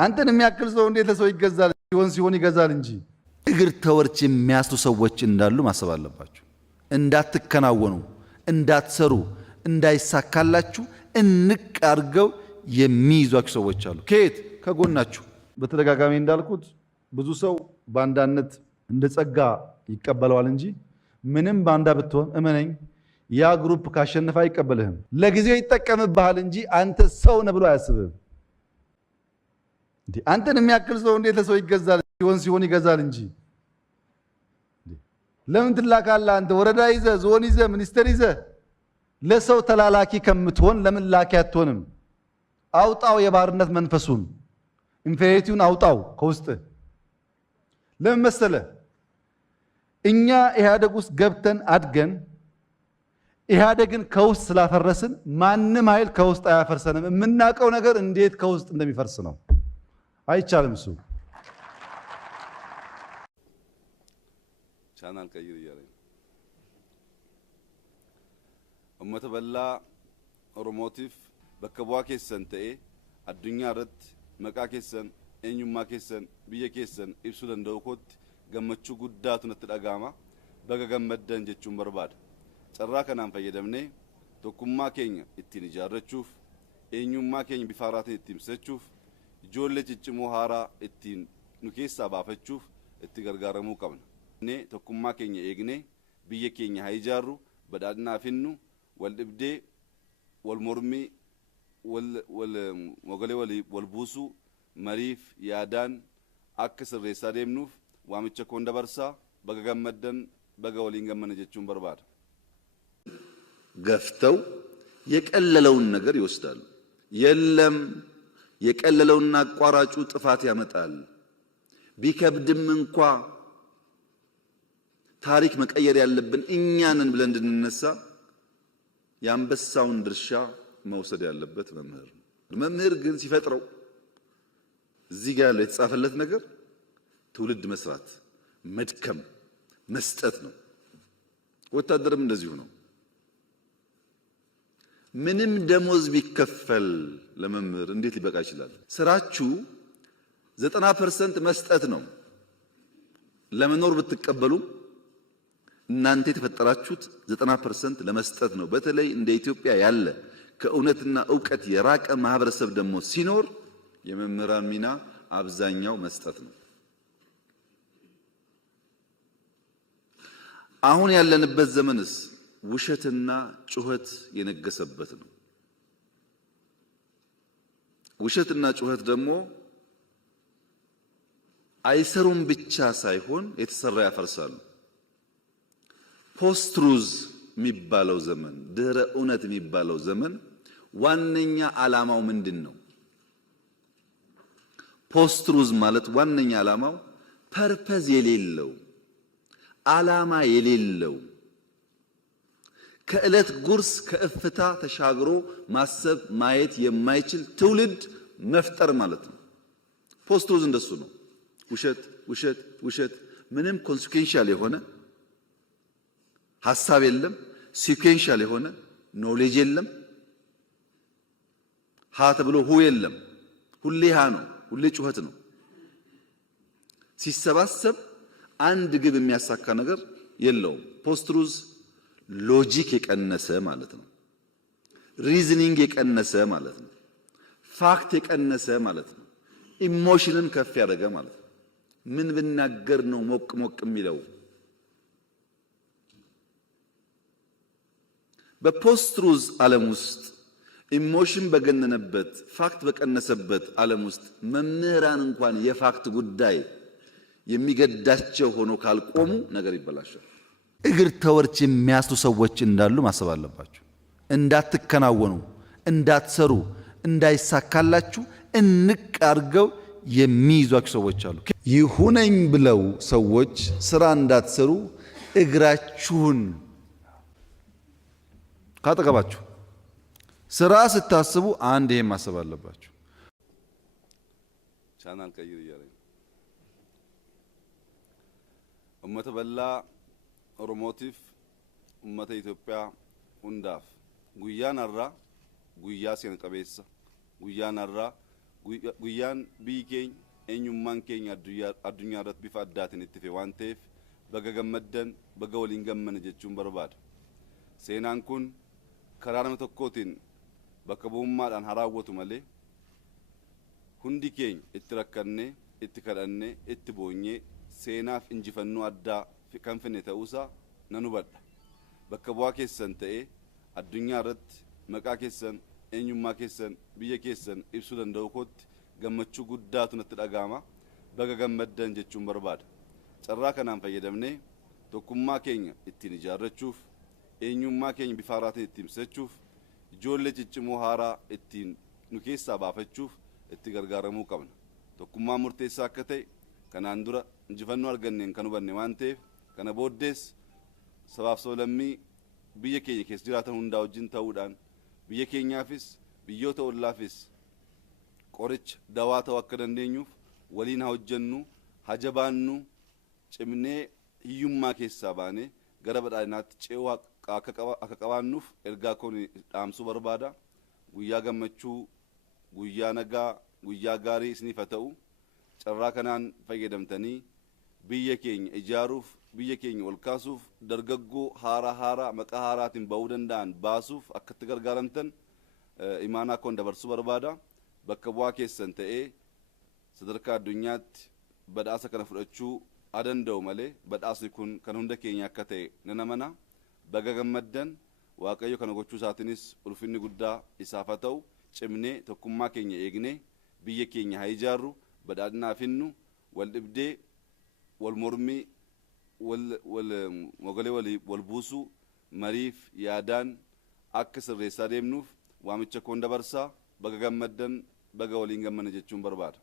አንተን የሚያክል ሰው እንዴት ለሰው ይገዛል? ሲሆን ይገዛል እንጂ እግር ተወርች የሚያስቱ ሰዎች እንዳሉ ማሰብ አለባችሁ። እንዳትከናወኑ፣ እንዳትሰሩ፣ እንዳይሳካላችሁ እንቅ አድርገው የሚይዟችሁ ሰዎች አሉ። ከየት? ከጎናችሁ። በተደጋጋሚ እንዳልኩት ብዙ ሰው ባንዳነት እንደ ጸጋ ይቀበለዋል እንጂ ምንም ባንዳ ብትሆን እመነኝ ያ ግሩፕ ካሸነፈ አይቀበልህም። ለጊዜው ይጠቀምብሃል እንጂ አንተ ሰው ነህ ብሎ አያስብህም። አንተን የሚያክል ሰው እንዴት ለሰው ይገዛል? ሲሆን ይገዛል እንጂ ለምን ትላካለህ? አንተ ወረዳ ይዘህ ዞን ይዘህ ሚኒስተር ይዘህ ለሰው ተላላኪ ከምትሆን ለምን ላኪ አትሆንም? አውጣው የባርነት መንፈሱን ኢንፌሪቲውን አውጣው ከውስጥ። ለምን መሰለ? እኛ ኢህአደግ ውስጥ ገብተን አድገን ኢህአደግን ከውስጥ ስላፈረስን ማንም ኃይል ከውስጥ አያፈርሰንም። የምናውቀው ነገር እንዴት ከውስጥ እንደሚፈርስ ነው። አይቻልም። እሱ ቻናል ቀይር እያለኝ ኡመተ በላ ኦሮሞቲፍ በከቧ ኬሰን ተኤ አዱኛ ረት መቃ ኬሰን ኤኙማ ኬሰን ብየ ኬሰን ኢብሱ ደንደውኮት ገመቹ ጉዳቱ ነትዳጋማ በገገመደን ጀቹን በርባድ ጨራ ከናን ፈየደምኔ ቶኩማ ኬኛ ኢቲን ጃረቹፍ ኤኙማ ኬኝ ቢፋራቴ ኢቲምሰቹፍ ጆሌ ጭጭሞ ሃራ ኢቲን ኑኬሳ ባፈቹፍ እቲ ገርጋረሙ ቀብነ ኔ ቶኩማ ኬኛ ኤግኔ ብየ ኬኛ ሃይጃሩ በዳድና ፊኑ ወልድብዴ ወልሞርሚ ወል ሞገሌ ወልቡሱ መሪፍ ያዳን አክስር ሬሳ ደምኑፍ ዋምቸ ኮንደ በርሳ በገገመደን በገወሊን ገመነ ጀቹን በርባድ ገፍተው የቀለለውን ነገር ይወስዳሉ። የለም የቀለለውና አቋራጩ ጥፋት ያመጣል። ቢከብድም እንኳ ታሪክ መቀየር ያለብን እኛንን ብለን እንድንነሳ የአንበሳውን ድርሻ መውሰድ ያለበት መምህር ነው። መምህር ግን ሲፈጥረው እዚህ ጋር ያለው የተጻፈለት ነገር ትውልድ መስራት፣ መድከም፣ መስጠት ነው። ወታደርም እንደዚሁ ነው። ምንም ደሞዝ ቢከፈል ለመምህር እንዴት ሊበቃ ይችላል? ስራችሁ 90% መስጠት ነው። ለመኖር ብትቀበሉ እናንተ የተፈጠራችሁት 90% ለመስጠት ነው። በተለይ እንደ ኢትዮጵያ ያለ ከእውነትና ዕውቀት የራቀ ማህበረሰብ ደግሞ ሲኖር የመምህራን ሚና አብዛኛው መስጠት ነው። አሁን ያለንበት ዘመንስ ውሸትና ጩኸት የነገሰበት ነው። ውሸትና ጩኸት ደግሞ አይሰሩም ብቻ ሳይሆን የተሰራ ያፈርሳሉ። ፖስት ትሩዝ የሚባለው ዘመን፣ ድህረ እውነት የሚባለው ዘመን ዋነኛ ዓላማው ምንድነው? ፖስት ትሩዝ ማለት ዋነኛ ዓላማው ፐርፐዝ የሌለው ዓላማ የሌለው ከዕለት ጉርስ ከእፍታ ተሻግሮ ማሰብ ማየት የማይችል ትውልድ መፍጠር ማለት ነው። ፖስት ትሩዝ እንደሱ ነው። ውሸት ውሸት ውሸት፣ ምንም ኮንሲኩዌንሻል የሆነ ሐሳብ የለም። ሲኩዌንሻል የሆነ ኖሌጅ የለም። ሀ ተብሎ ሁ የለም። ሁሌ ሀ ነው፣ ሁሌ ጩኸት ነው። ሲሰባሰብ አንድ ግብ የሚያሳካ ነገር የለውም። ፖስት ትሩዝ ሎጂክ የቀነሰ ማለት ነው። ሪዝኒንግ የቀነሰ ማለት ነው። ፋክት የቀነሰ ማለት ነው። ኢሞሽንን ከፍ ያደረገ ማለት ነው። ምን ብናገር ነው ሞቅ ሞቅ የሚለው? በፖስት ትሩዝ ዓለም ውስጥ ኢሞሽን በገነነበት ፋክት በቀነሰበት ዓለም ውስጥ መምህራን እንኳን የፋክት ጉዳይ የሚገዳቸው ሆኖ ካልቆሙ ነገር ይበላሻል። እግር ተወርች የሚያስቱ ሰዎች እንዳሉ ማሰብ አለባችሁ። እንዳትከናወኑ፣ እንዳትሰሩ፣ እንዳይሳካላችሁ እንቅ አድርገው የሚይዟችሁ ሰዎች አሉ። ይሁነኝ ብለው ሰዎች ስራ እንዳትሰሩ እግራችሁን ካጠገባችሁ ስራ ስታስቡ አንድ ይሄን ማሰብ አለባችሁ። ቻናል ቀይር እያለኝ ኡመተ በላ ኦሮሞቲፍ ኡመተ ኢትዮጵያ ሁንዳፍ ጉያን አራ ጉያ ሲን ቀቤሳ ጉያን አራ guyyaan biyyi keenya eenyummaan keenya addunyaa irratti bifa addaatiin itti fe waan ta'eef baga gammaddan baga waliin gammanne jechuun barbaada. Seenaan kun karaa nama tokkootiin bakka bu'ummaadhaan haa raawwatu malee hundi keenya itti rakkannee itti kadhannee itti boonyee seenaaf injifannoo addaa kan finne ta'uusaa nan hubadha. Bakka bu'aa keessan ta'ee addunyaa irratti maqaa keessan eenyummaa keessan biyya keessan ibsuu danda'u kootti gammachuu guddaatu natti dhaga'ama. Baga gammaddan jechuun barbaada. Carraa kanaan fayyadamnee tokkummaa keenya ittiin ijaarrachuuf eenyummaa keenya bifa haaraatiin ittiin ibsachuuf ijoollee ciccimoo haaraa ittiin nu keessaa baafachuuf itti gargaaramuu qabna. Tokkummaan murteessaa akka ta'e kanaan dura injifannoo arganneen kan hubanne waan ta'eef kana booddees sabaaf sablammii biyya keenya keessa jiraatan hundaa wajjin ta'uudhaan biyya keenyaafis biyyoota ollaafis qoricha dawaa ta'uu akka dandeenyuuf waliin haa hojjennu, haa jabaannu, cimnee hiyyummaa keessaa baanee gara badhaadhinaatti ce'uu akka qabaannuuf ergaa kun dhaamsuu barbaada. Guyyaa gammachuu, guyyaa nagaa, guyyaa gaarii isiniif haa ta'u. Carraa kanaan fayyadamtanii biyya keenya ijaaruuf, biyya keenya ol kaasuuf, dargaggoo haaraa maqaa haaraatiin ba'uu danda'an baasuuf akka itti gargaaramtan imaanaa koon dabarsuu barbaada. Bakka bu'aa keessan ta'ee sadarkaa addunyaatti badhaasa kana fudhachuu adanda'u malee badhaasni kun kan hunda keenya akka ta'e nan amana. Baga gammaddan. Waaqayyo kana gochuu isaatiinis ulfinni guddaa isaaf haa ta'u. Cimnee tokkummaa keenya eegnee biyya keenya haa ijaarru, badhaadhinaa finnu, wal dhibdee, wal mormii, mogolee wal buusuu, mariif yaadaan akka sirreessaa deemnuuf waamicha koon dabarsaa. Baga gammaddan, baga waliin gammanne jechuun barbaada.